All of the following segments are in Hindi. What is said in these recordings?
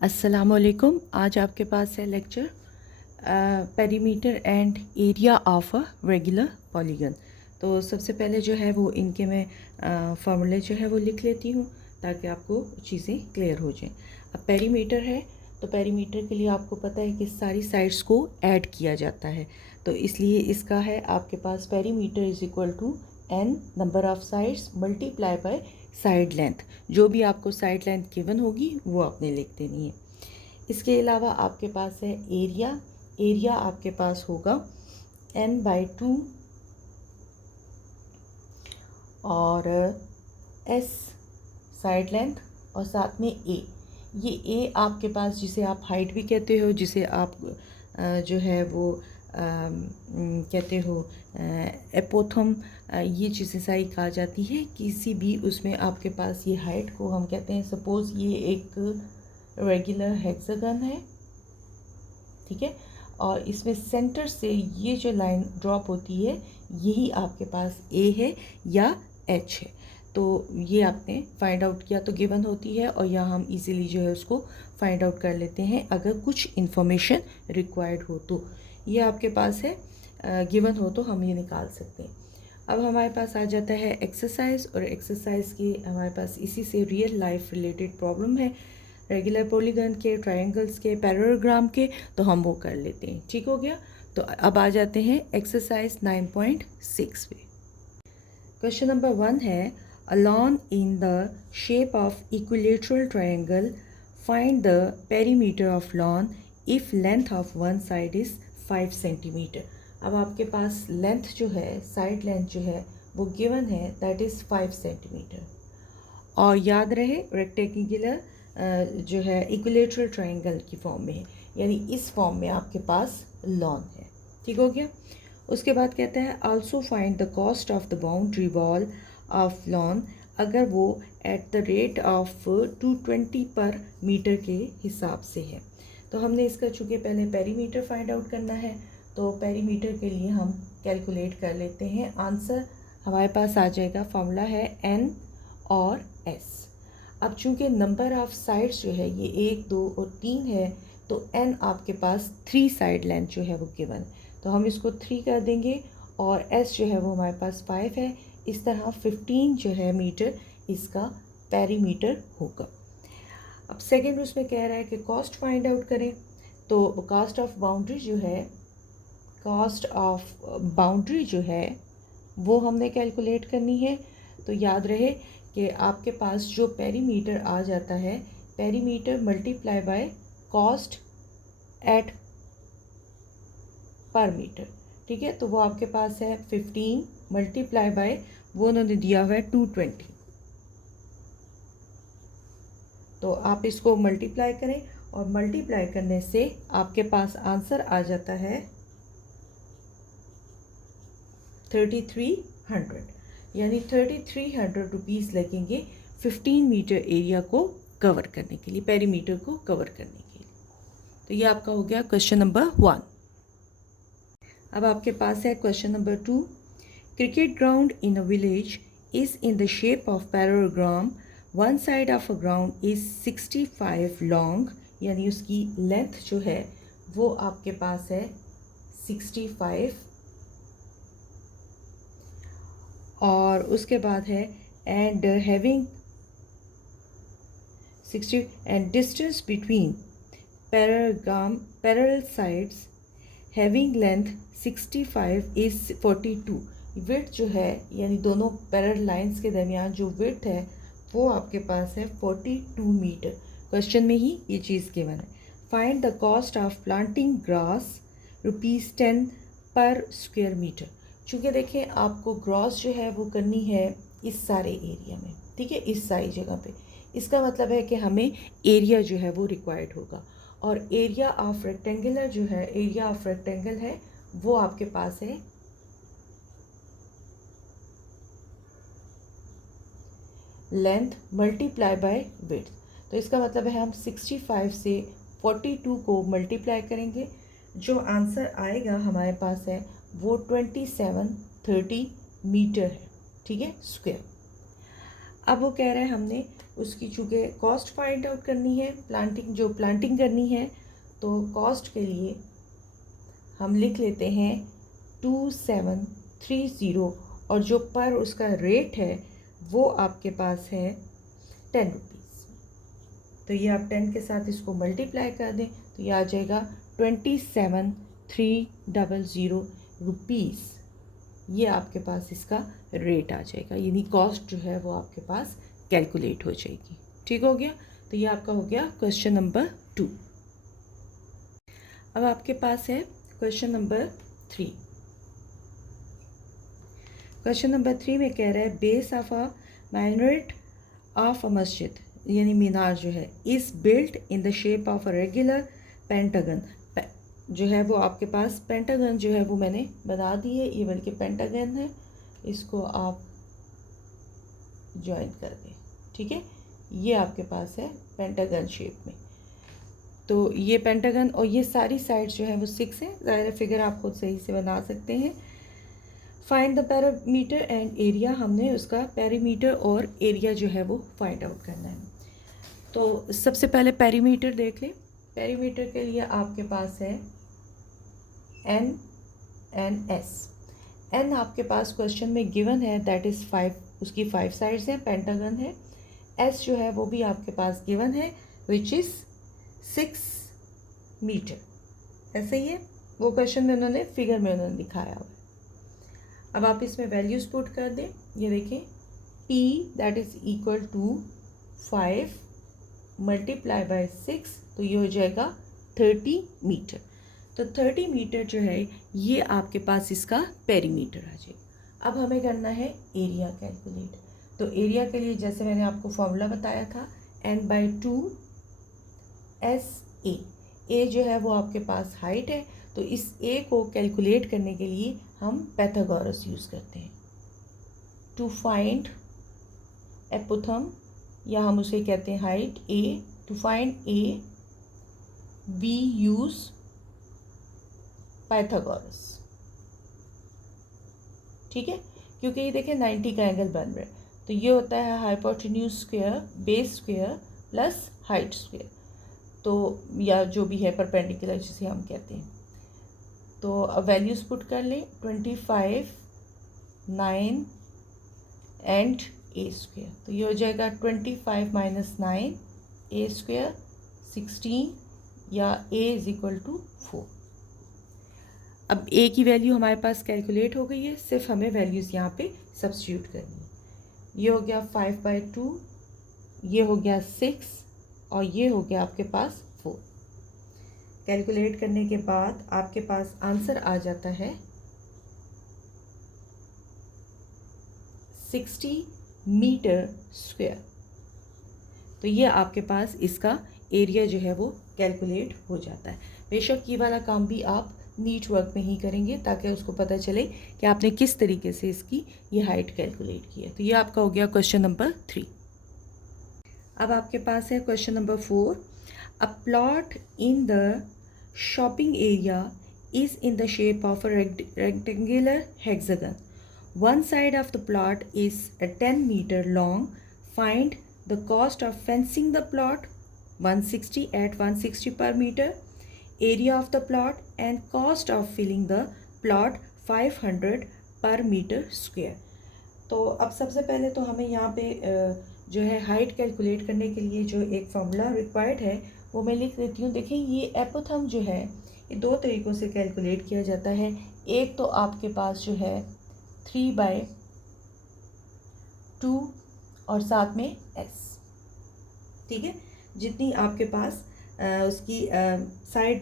अस्सलामुअलैकुम। आज आपके पास है lecture perimeter and area of a regular polygon. तो सबसे पहले जो है वो इनके मैं फार्मूले जो है वो लिख लेती हूँ ताकि आपको चीज़ें क्लियर हो जाएं। अब पेरीमीटर है तो पेरीमीटर के लिए आपको पता है कि सारी साइड्स को ऐड किया जाता है, तो इसलिए इसका है आपके पास perimeter is equal to n number of sides multiply by side length. जो भी आपको साइड लेंथ गिवन होगी वो आपने लिख देनी है। इसके अलावा आपके पास है एरिया। एरिया आपके पास होगा n/2 और s साइड लेंथ और साथ में a। ये a आपके पास जिसे आप हाइट भी कहते हो, जिसे आप जो है वो कहते हो एपोथम, ये चीज़ें सारी कहा जाती है। किसी भी उसमें आपके पास ये हाइट को हम कहते हैं, सपोज़ ये एक रेगुलर हेक्सागन है, ठीक है, और इसमें सेंटर से ये जो लाइन ड्रॉप होती है यही आपके पास ए है या एच है। तो ये आपने फाइंड आउट किया तो गिवन होती है, और यहाँ हम इजीली जो है उसको फाइंड आउट कर लेते हैं अगर कुछ इन्फॉर्मेशन रिक्वायर्ड हो तो। ये आपके पास है, गिवन हो तो हम ये निकाल सकते हैं। अब हमारे पास आ जाता है एक्सरसाइज, और एक्सरसाइज की हमारे पास इसी से रियल लाइफ रिलेटेड प्रॉब्लम है, रेगुलर पॉलीगन के, ट्रायंगल्स के, पैरेललोग्राम के, तो हम वो कर लेते हैं। ठीक हो गया। तो अब आ जाते हैं एक्सरसाइज 9.6 पे। क्वेश्चन नंबर 1 है, a lawn in the shape of equilateral triangle, find the perimeter of lawn if length of one side is 5 centimetre. अब आपके पास लेंथ जो है, साइड लेंथ जो है वो गिवन है, दैट इज़ 5 सेंटीमीटर। और याद रहे रेक्टेंगुलर जो है इक्विलेटरल ट्रायंगल की फॉर्म में है, यानी इस फॉर्म में आपके पास लॉन है। ठीक हो गया। उसके बाद कहता है also find the cost of the boundary wall of lawn, अगर वो एट द रेट ऑफ 220 पर मीटर के हिसाब से है। तो हमने इसका चूँकि पहले पेरीमीटर फाइंड आउट करना है, तो पेरीमीटर के लिए हम कैलकुलेट कर लेते हैं। आंसर हमारे पास आ जाएगा, फॉर्मूला है n और s। अब चूंकि नंबर ऑफ साइड्स जो है ये 1, 2 और 3 है, तो n आपके पास 3 साइड लेंथ जो है वो गिवन, तो हम इसको 3 कर देंगे, और s जो है वो हमारे पास 5 है। इस तरह 15 जो है मीटर इसका पेरीमीटर होगा। अब सेकेंड उसमें कह रहा है कि कॉस्ट फाइंड आउट करें, तो कॉस्ट ऑफ बाउंड्री जो है, कॉस्ट ऑफ बाउंड्री जो है वो हमने कैलकुलेट करनी है। तो याद रहे कि आपके पास जो पेरीमीटर आ जाता है, perimeter multiply by cost at पर मीटर, ठीक है। तो वो आपके पास है 15 मल्टीप्लाई बाय, वो उन्होंने दिया हुआ है 220। तो आप इसको मल्टीप्लाई करें, और मल्टीप्लाई करने से आपके पास आंसर आ जाता है 3300, यानी 3300 रुपीज़ लगेंगे 15 मीटर एरिया को कवर करने के लिए, पेरीमीटर को कवर करने के लिए। तो ये आपका हो गया क्वेश्चन नंबर 1। अब आपके पास है question number 2। Cricket ground in a village is in the shape of parallelogram, one side of a ground is 65 long, यानी उसकी लेंथ जो है वो आपके पास है 65, और उसके बाद है and having 60 and distance between parallel sides having length 65 is 42। Width जो है, यानी दोनों पैरेलल लाइंस के दरमियान जो विड्थ है वो आपके पास है 42 मीटर। क्वेश्चन में ही ये चीज़ गिवन है। Find the cost of planting grass, ₹10 पर स्क्वायर मीटर। चूँकि देखें आपको ग्रॉस जो है वो करनी है इस सारे एरिया में, ठीक है, इस सारी जगह पे। इसका मतलब है कि हमें एरिया जो है वो रिक्वायर्ड होगा, और एरिया ऑफ रेक्टेंगुलर जो है, एरिया ऑफ रेक्टेंगल है वो आपके पास है लेंथ मल्टीप्लाई बाय विड्थ। तो इसका मतलब है हम 65 से 42 को मल्टीप्लाई करेंगे, जो आंसर आएगा हमारे पास है वो 2730 मीटर है, ठीक है, स्क्वायर। अब वो कह रहा है हमने उसकी चूँकि कॉस्ट फाइंड आउट करनी है, प्लांटिंग करनी है, तो कॉस्ट के लिए हम लिख लेते हैं 2730 और जो पर उसका रेट है वो आपके पास है 10 रुपीज़। तो ये आप 10 के साथ इसको मल्टीप्लाई कर दें तो ये आ जाएगा 27,300 रुपीज़। ये आपके पास इसका रेट आ जाएगा, यानी कॉस्ट जो है वो आपके पास कैलकुलेट हो जाएगी। ठीक हो गया। तो ये आपका हो गया क्वेश्चन नंबर 2। अब आपके पास है क्वेश्चन नंबर 3। क्वेश्चन नंबर 3 में कह रहा है base of a minaret of a मस्जिद, यानी मीनार जो है, is built in the shape of a regular pentagon. जो है वो आपके पास पेंटागन जो है वो मैंने बता दी है, ये बल्कि पेंटागन है, इसको आप ज्वाइन कर दें। ठीक है, ये आपके पास है पेंटागन शेप में। तो ये पेंटागन और ये सारी साइड्स जो है वो 6 हैं। ज़ाहिर फिगर आप खुद सही से बना सकते हैं। Find the parameter and area, हमने उसका पैरीमीटर और एरिया जो है वो फाइंड आउट करना है। तो सबसे पहले पैरीमीटर देख लें। पैरीमीटर के लिए आपके पास है एन एन एस। एन आपके पास क्वेश्चन में गिवन है, दैट इज़ 5, उसकी 5 साइड्स हैं, पेंटागन है। एस जो है वो भी आपके पास गिवन है, विच इज़ 6 मीटर। ऐसे ही है, वो क्वेश्चन में उन्होंने फिगर में उन्होंने दिखाया हुआ है। अब आप इसमें वैल्यूज़ पुट कर दें। ये देखें, P that is equal to 5 multiply by 6, तो ये हो जाएगा 30 मीटर। तो 30 मीटर जो है ये आपके पास इसका पेरीमीटर आ जाएगा। अब हमें करना है एरिया कैलकुलेट। तो एरिया के लिए जैसे मैंने आपको फॉर्मूला बताया था, n/2 SA। ए जो है वो आपके पास हाइट है, तो इस ए को कैलकुलेट करने के लिए हम पाइथागोरस यूज़ करते हैं टू फाइंड एपोथम, या हम उसे कहते हैं height A. To find A we use Pythagoras. ठीक है, क्योंकि ये देखें 90 का एंगल बन रहा है, तो ये होता है hypotenuse square base square plus height square, तो या जो भी है परपेंडिकुलर जिसे हम कहते हैं। तो अब वैल्यूज़ पुट कर लें, 25, 9 एंड ए स्क्वायर। तो ये हो जाएगा 25 माइनस 9 ए स्क्वायर 16, या ए इज इक्वल टू 4। अब ए की वैल्यू हमारे पास कैलकुलेट हो गई है, सिर्फ हमें वैल्यूज़ यहाँ पे सब्स्टिट्यूट करनी है। ये हो गया 5/2, ये हो गया 6 और ये हो गया आपके पास 4। कैलकुलेट करने के बाद आपके पास आंसर आ जाता है 60 मीटर स्क्वायर। तो ये आपके पास इसका एरिया जो है वो कैलकुलेट हो जाता है। बेशक ये वाला काम भी आप नीट वर्क में ही करेंगे ताकि उसको पता चले कि आपने किस तरीके से इसकी ये हाइट कैलकुलेट की है। तो ये आपका हो गया क्वेश्चन नंबर 3। अब आपके पास है question number 4। A plot in the shopping area is in the shape of a rectangular hexagon. One side of the plot is a 10 meter long. Find the cost of fencing the plot, 160 at 160 per meter, area of the plot and cost of filling the plot 500 per meter square. तो अब सबसे पहले तो हमें यहाँ पे जो है हाइट कैलकुलेट करने के लिए जो एक फॉर्मूला रिक्वायर्ड है वो मैं लिख देती हूँ। देखें, ये एपोथम जो है ये 2 तरीक़ों से कैलकुलेट किया जाता है। एक तो आपके पास जो है 3/2 और साथ में s। ठीक है, जितनी आपके पास उसकी साइड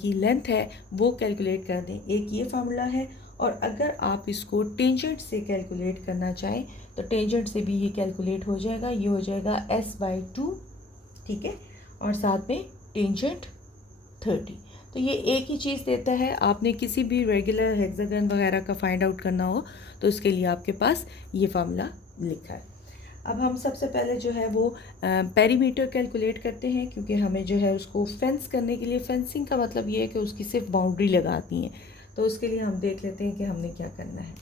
की लेंथ है वो कैलकुलेट कर दें। एक ये फार्मूला है, और अगर आप इसको टेंजेंट से कैलकुलेट करना चाहें तो टेंजेंट से भी ये कैलकुलेट हो जाएगा। ये हो जाएगा s/2, ठीक है, और साथ में टेंजेंट 30। तो ये एक ही चीज़ देता है। आपने किसी भी रेगुलर हेक्सागन वगैरह का फाइंड आउट करना हो तो उसके लिए आपके पास ये फार्मूला लिखा है। अब हम सबसे पहले जो है वो पेरीमीटर कैलकुलेट करते हैं, क्योंकि हमें जो है उसको फेंस करने के लिए, फेंसिंग का मतलब ये है कि उसकी सिर्फ बाउंड्री लगाती है, तो उसके लिए हम देख लेते हैं कि हमने क्या करना है।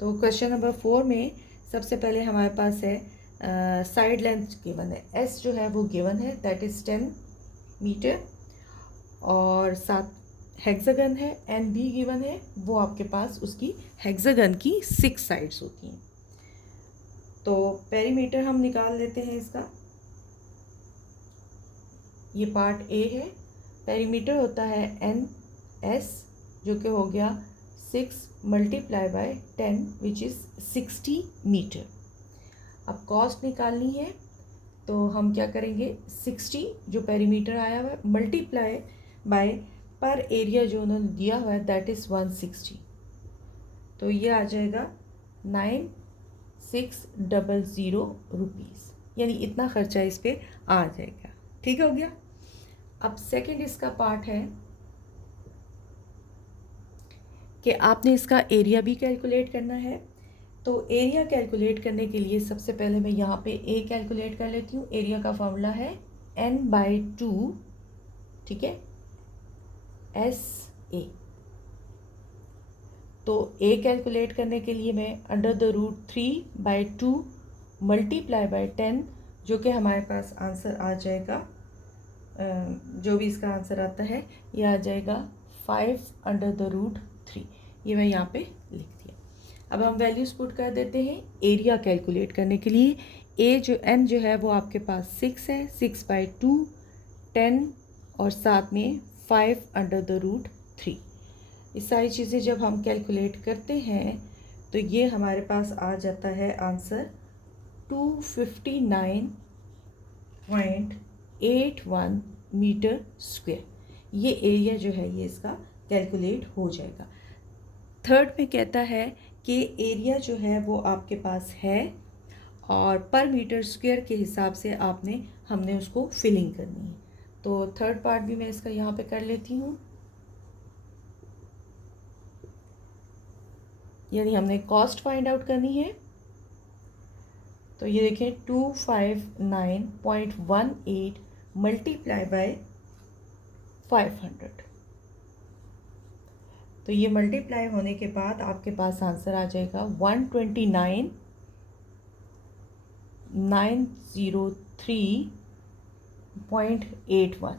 तो क्वेश्चन नंबर 4 में सबसे पहले हमारे पास है साइड लेंथ गिवन है, एस जो है वो गिवन है, दैट इज़ 10 मीटर, और साथ हेक्सागन है, एन भी गिवन है, वो आपके पास उसकी हेक्सागन की 6 साइड्स होती हैं। तो पेरीमीटर हम निकाल लेते हैं इसका। ये पार्ट ए है, पेरीमीटर होता है एन एस, जो कि हो गया 6 multiply by 10 which is 60 metre. अब कॉस्ट निकालनी है, तो हम क्या करेंगे, 60 जो पेरीमीटर आया हुआ है मल्टीप्लाई बाय पर एरिया जो उन्होंने दिया हुआ है दैट इज़ 160, तो ये आ जाएगा 9600 रुपीज़, यानी इतना खर्चा इस पर आ जाएगा। ठीक हो गया। अब सेकंड इसका पार्ट है कि आपने इसका एरिया भी कैलकुलेट करना है। तो एरिया कैलकुलेट करने के लिए सबसे पहले मैं यहाँ पे ए कैलकुलेट कर लेती हूँ। एरिया का फॉर्मूला है n/2, ठीक है, एस ए। तो ए कैलकुलेट करने के लिए मैं √3/2 मल्टीप्लाई बाय 10, जो कि हमारे पास आंसर आ जाएगा, जो भी इसका आंसर आता है ये आ जाएगा 5/√3। ये मैं यहाँ पे लिख दिया। अब हम वैल्यूज़ पुट कर देते हैं एरिया कैलकुलेट करने के लिए। ए जो एन जो है वो आपके पास 6 है, 6/2 10 और साथ में 5/√3। ये सारी चीज़ें जब हम कैलकुलेट करते हैं तो ये हमारे पास आ जाता है आंसर 259.81 मीटर स्क्वायर। ये एरिया जो है ये इसका कैलकुलेट हो जाएगा। थर्ड में कहता है कि एरिया जो है वो आपके पास है और पर मीटर स्क्वायर के हिसाब से हमने उसको फिलिंग करनी है। तो थर्ड पार्ट भी मैं इसका यहाँ पे कर लेती हूँ, यानी हमने कॉस्ट फाइंड आउट करनी है। तो ये देखें 259.18 मल्टीप्लाई बाय 500, तो ये मल्टीप्लाई होने के बाद आपके पास आंसर आ जाएगा 129,903.81।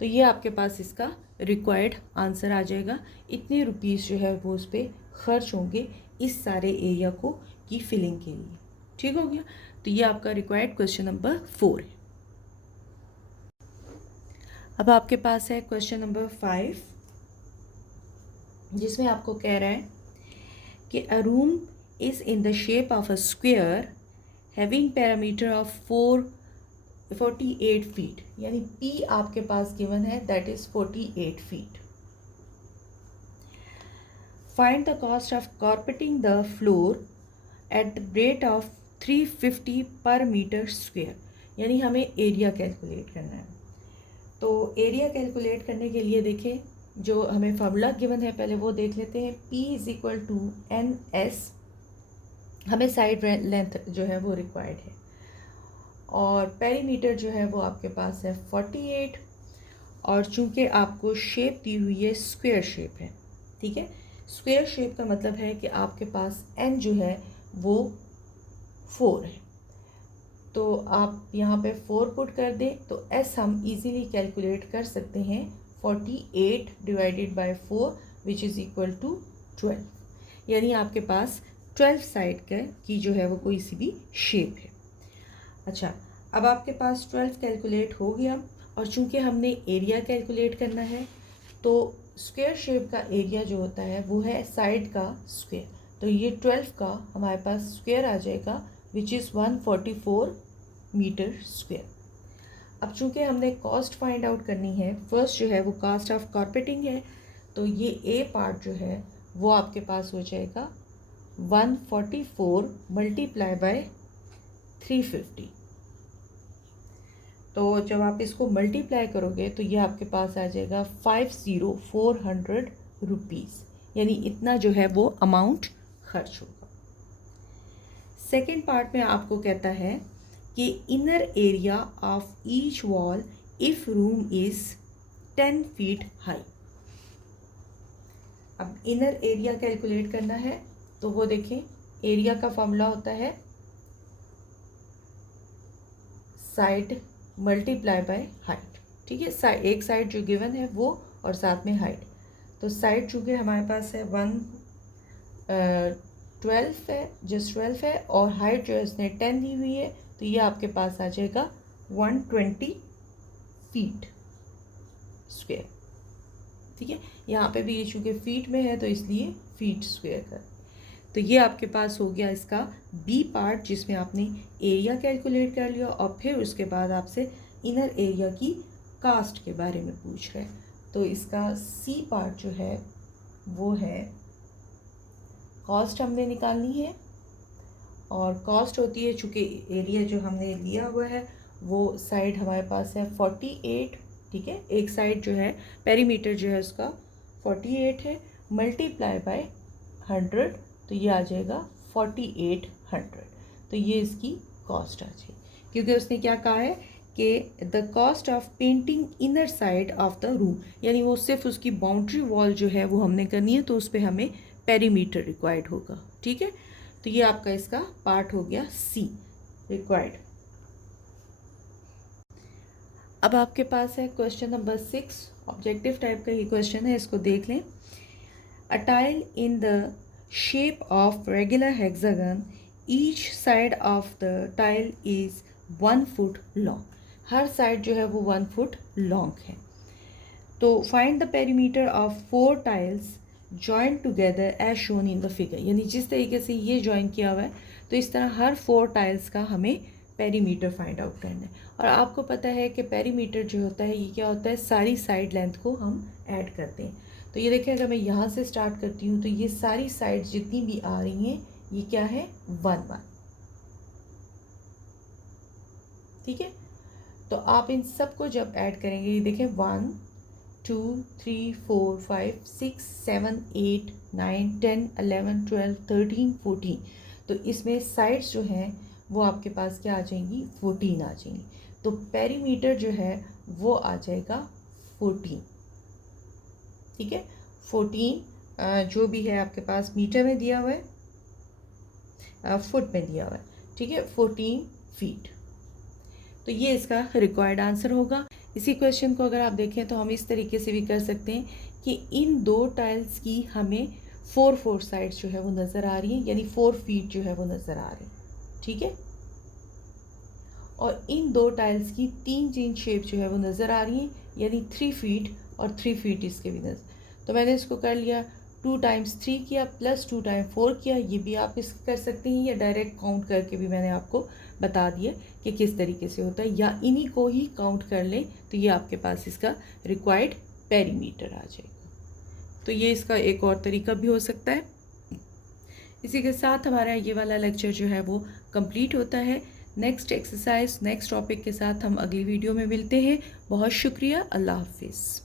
तो ये आपके पास इसका रिक्वायर्ड आंसर आ जाएगा। इतने रुपीस जो है वो उस पर खर्च होंगे इस सारे एरिया को की फिलिंग के लिए। ठीक हो गया। तो ये आपका रिक्वायर्ड क्वेश्चन नंबर 4 है। अब आपके पास है क्वेश्चन नंबर 5, जिसमें आपको कह रहा है कि अ room is in the shape of a square having parameter of 48 feet, यानी पी आपके पास गिवन है that is 48 feet. Find the cost of carpeting the floor at the rate of 350 पर मीटर स्क्वेयर, यानी हमें एरिया कैलकुलेट करना है। तो एरिया कैलकुलेट करने के लिए देखें, जो हमें फार्मूला गिवन है पहले वो देख लेते हैं। P = NS, हमें साइड लेंथ जो है वो रिक्वायर्ड है, और पेरीमीटर जो है वो आपके पास है 48, और चूंकि आपको शेप दी हुई है स्क्वायर शेप है, ठीक है। स्क्वायर शेप का मतलब है कि आपके पास n जो है वो 4 है, तो आप यहाँ पे 4 पुट कर दें तो s हम इजीली कैलकुलेट कर सकते हैं 48 divided by 4 which is equal to 12, यानी आपके पास 12 साइड की जो है वो कोई सी भी शेप है। अच्छा, अब आपके पास 12 कैलकुलेट हो गया, और चूंकि हमने एरिया कैलकुलेट करना है तो स्क्वायर शेप का एरिया जो होता है वो है साइड का स्क्वायर, तो ये 12 का हमारे पास स्क्वायर आ जाएगा विच इज़ 144 मीटर स्क्वायर। अब चूंकि हमने कॉस्ट फाइंड आउट करनी है, फर्स्ट जो है वो कॉस्ट ऑफ कारपेटिंग है, तो ये ए पार्ट जो है वो आपके पास हो जाएगा 144 मल्टीप्लाई बाय 350। तो जब आप इसको मल्टीप्लाई करोगे तो ये आपके पास आ जाएगा 50400 रुपीज़, यानी इतना जो है वो अमाउंट खर्च होगा। सेकेंड पार्ट में आपको कहता है कि inner area of each wall if room is 10 feet high. अब इनर एरिया कैलकुलेट करना है, तो वो देखें एरिया का फॉर्मूला होता है साइड मल्टीप्लाई बाय हाइट, ठीक है। एक साइड जो गिवन है वो और साथ में हाइट। तो साइड चूँकि हमारे पास है 12 है, जस्ट 12 है, और हाइट जो है उसने 10 दी हुई है, तो ये आपके पास आ जाएगा 120 फीट स्क्वायर, ठीक है। यहाँ पे भी ये चूँकि फीट में है तो इसलिए फीट स्क्वायर कर। तो ये आपके पास हो गया इसका बी पार्ट, जिसमें आपने एरिया कैलकुलेट कर लिया और फिर उसके बाद आपसे इनर एरिया की कास्ट के बारे में पूछ रहे हैं। तो इसका सी पार्ट जो है वो है कॉस्ट हमने निकालनी है, और कॉस्ट होती है चूँकि एरिया जो हमने लिया हुआ है वो साइड हमारे पास है 48, ठीक है। एक साइड जो है पेरीमीटर जो है उसका 48 है, मल्टीप्लाई बाय 100, तो ये आ जाएगा 4800। तो ये इसकी कॉस्ट आ जाएगी, क्योंकि उसने क्या कहा है कि the cost of painting inner side of the room, यानी वो सिर्फ उसकी बाउंड्री वॉल जो है वो हमने करनी है, तो उस पर हमें पेरीमीटर रिक्वायर्ड होगा, ठीक है। तो ये आपका इसका पार्ट हो गया सी, रिक्वायर्ड। अब आपके पास है क्वेश्चन नंबर 6, ऑब्जेक्टिव टाइप का ही क्वेश्चन है, इसको देख लें। A tile in the shape of regular hexagon, each side of the tile is 1 foot long. हर साइड जो है वो 1 फुट लॉन्ग है। तो find the perimeter of 4 tiles join together as shown in the figure, यानी जिस तरीके से ये जॉइन किया हुआ है तो इस तरह हर 4 टाइल्स का हमें पेरीमीटर फाइंड आउट करना है। और आपको पता है कि पेरीमीटर जो होता है ये क्या होता है, सारी साइड लेंथ को हम ऐड करते हैं। तो ये देखें, अगर मैं यहाँ से स्टार्ट करती हूँ तो ये सारी साइड्स जितनी भी आ रही हैं ये क्या है 1 1, ठीक है। तो आप इन सब को जब ऐड करेंगे, ये देखें 1 2 3 4 5 6 7 8 9 10 11 12 13 14, तो इसमें साइड्स जो हैं वो आपके पास क्या आ जाएंगी 14 आ जाएंगी। तो पेरीमीटर जो है वो आ जाएगा 14, ठीक है। 14 जो भी है आपके पास मीटर में दिया हुआ है, फुट में दिया हुआ है, ठीक है, 14 फीट। तो ये इसका रिक्वायर्ड आंसर होगा। इसी क्वेश्चन को अगर आप देखें तो हम इस तरीके से भी कर सकते हैं कि इन 2 टाइल्स की हमें 4 साइड्स जो है वो नज़र आ रही हैं, यानी 4 फीट जो है वो नज़र आ रही हैं, ठीक है। और इन 2 टाइल्स की 3 शेप जो है वो नज़र आ रही हैं, यानी 3 फीट और 3 फीट इसके भी नज़र। तो मैंने इसको कर लिया 2 टाइम्स 3 किया प्लस 2 टाइम 4 किया, ये भी आप इस कर सकते हैं, या डायरेक्ट काउंट करके भी मैंने आपको बता दिया कि किस तरीके से होता है, या इन्हीं को ही काउंट कर लें तो ये आपके पास इसका रिक्वायर्ड पेरीमीटर आ जाएगा। तो ये इसका एक और तरीका भी हो सकता है। इसी के साथ हमारा ये वाला लेक्चर जो है वो कंप्लीट होता है। नेक्स्ट एक्सरसाइज नेक्स्ट टॉपिक के साथ हम अगली वीडियो में मिलते हैं। बहुत शुक्रिया, अल्लाह हाफिज़।